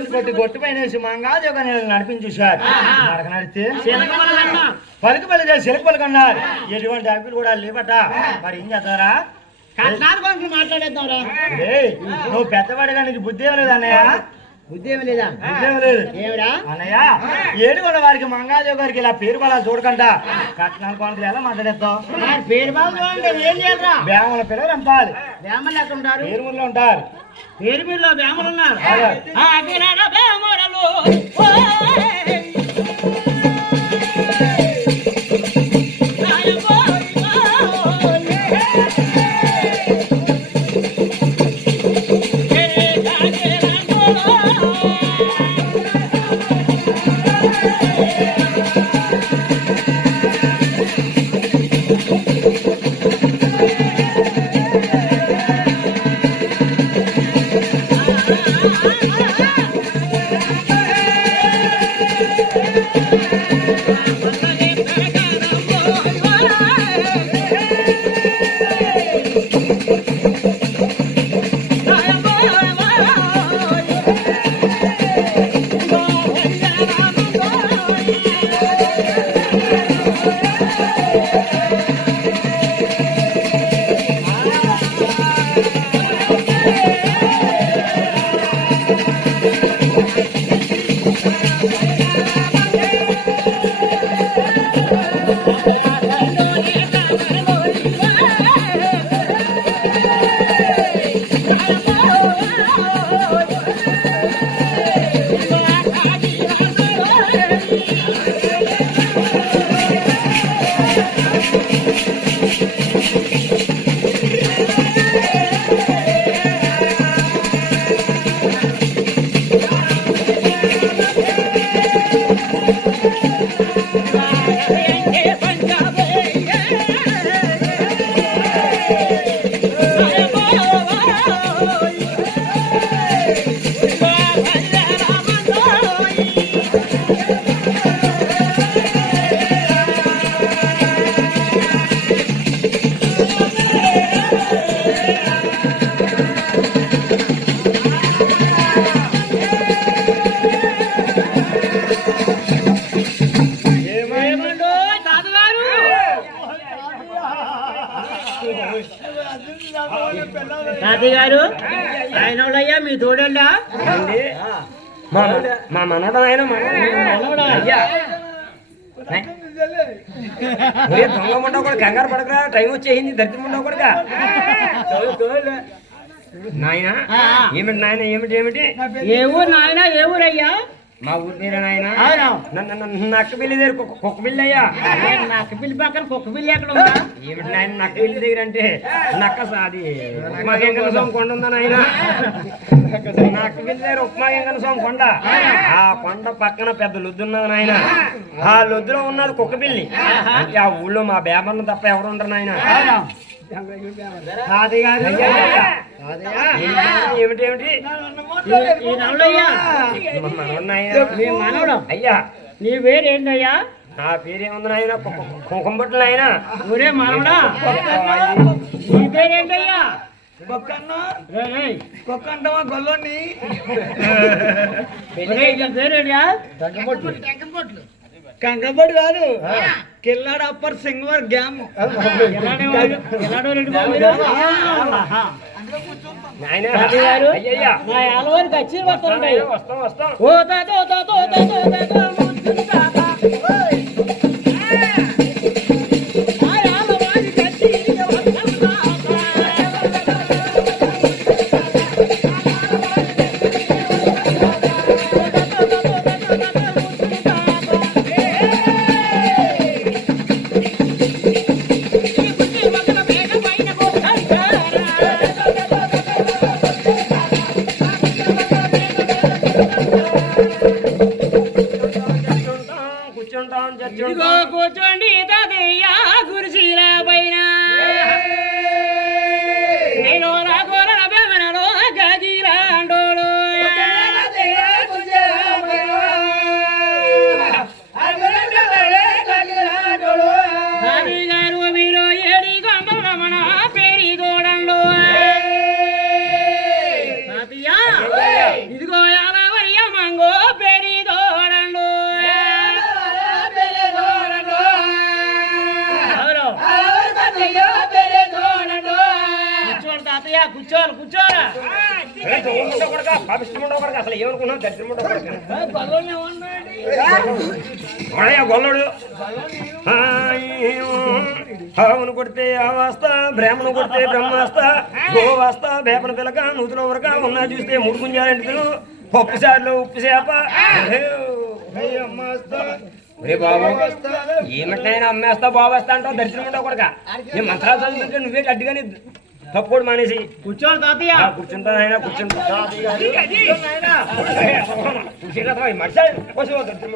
రోజు కొట్టి గొట్టు పైన వేసి మంగాది ఒక నెల నడిపించి చూశారు నడక నడితే పలుకు పలిక పలుకు అన్నారు ఎటువంటి అప్పులు కూడా లేవట. మరి ఏం చేస్తారా? మాట్లాడేద్దాం నువ్వు పెద్దవాడిగా నీకు బుద్ధి ఇవ్వలేదు అన్నయ్య. ఏమి లేదా? బుద్ధి ఏం లేదు. ఏమిరా అన్నయ్య ఏడుగొండ వారికి మంగాదేవి గారికి ఇలా పేరు బలా చూడకుండా కట్నాలు కొనలు ఎలా మాట్లాడేస్తావు మరి పేరు బాబు చూడండి ఏం చేయాలరా? బ్యాముల పిల్లలు రంపాలి వేమలు ఎక్కడ ఉంటారు? పేరు ఊర్లో ఉంటారు. పేరు మీద వేమలు ఉన్నారు. తాతయ్య గారు ఆయన వాళ్ళయ్యా మీ తోడల్లా మా మా మనవడు? ఆయన? దొంగ ఉండవు కూడా కంగారు పడకరా టైం వచ్చేసింది దరిద్రం ఉండవు కూడా నాయన. ఏమిటి నాయన ఏమిటి ఏమిటి? ఏ ఊరు నాయన ఏ ఊరయ్యా? మా ఊరి పేరు నాయన నక్క బిల్లి దగ్గర కుక్క బిల్లి అయ్యా. నక్క పిల్లి పక్కన కుక్క పిల్లి ఎక్కడ ఉందా? ఏమిటి నాయన నక్క బిల్లి దగ్గర అంటే నక్క సాది. ఉప్మాగంగన స్వామి కొండ ఉందా నాయన? నక్క బిల్లి దగ్గర ఉప్మాగంగన స్వామి కొండ. ఆ కొండ పక్కన పెద్ద లొద్దు ఉన్నది నాయన. ఆ లొద్దులో ఉన్నది కుక్క బిల్లి అంటే ఆ ఊళ్ళో మా బేబర్ను తప్ప ఎవరు ఉండరు నాయన. అయ్యా నీ పేరు ఏంటయ్యా నా పేరేముంది నాయన కుంకుమ బొట్టులు నాయన ఊరే మనవడా నీ పేరేంటయ్యా. కుక్కంటమా గొల్లోని పేరేంటయ్యా కంకపడి కాదు. కిల్లాడు అప్పర్ గ్యామ్. నాయన. గారు నా వస్తుంటాయి వస్తాం వస్తాం. ఓ తాత ఓ తాత ఓ తాత. కూర్చోండి తదయ్యా కుర్చీల పైన. కూర్చోవాలా అసలు ఏమనుకున్నావు దరిద్రం అయ్యా గొల్లడు. హవను కొడితే అవస్థ బ్రాహ్మణు కొడితే బ్రహ్మాస్త గోవాస్త బేపన పిలక నూతుల వరక ఉన్నా చూస్తే మూడు గుంజాలంటులు పప్పు సార్లు ఉప్పు చేప. బాబు ఏమంటైనా అమ్మేస్తా బాబేస్తా అంటావు? దర్శనం ఉండవు కొడక ఏ మంత్రాలు చదువుతుంటే నువ్వే గట్టిగానే తప్పుడు మానేసి కూర్చోవాలి తాతయ్య కూర్చుంటా నాయనా కూర్చుంటా కూర్చుంటా దర్శనం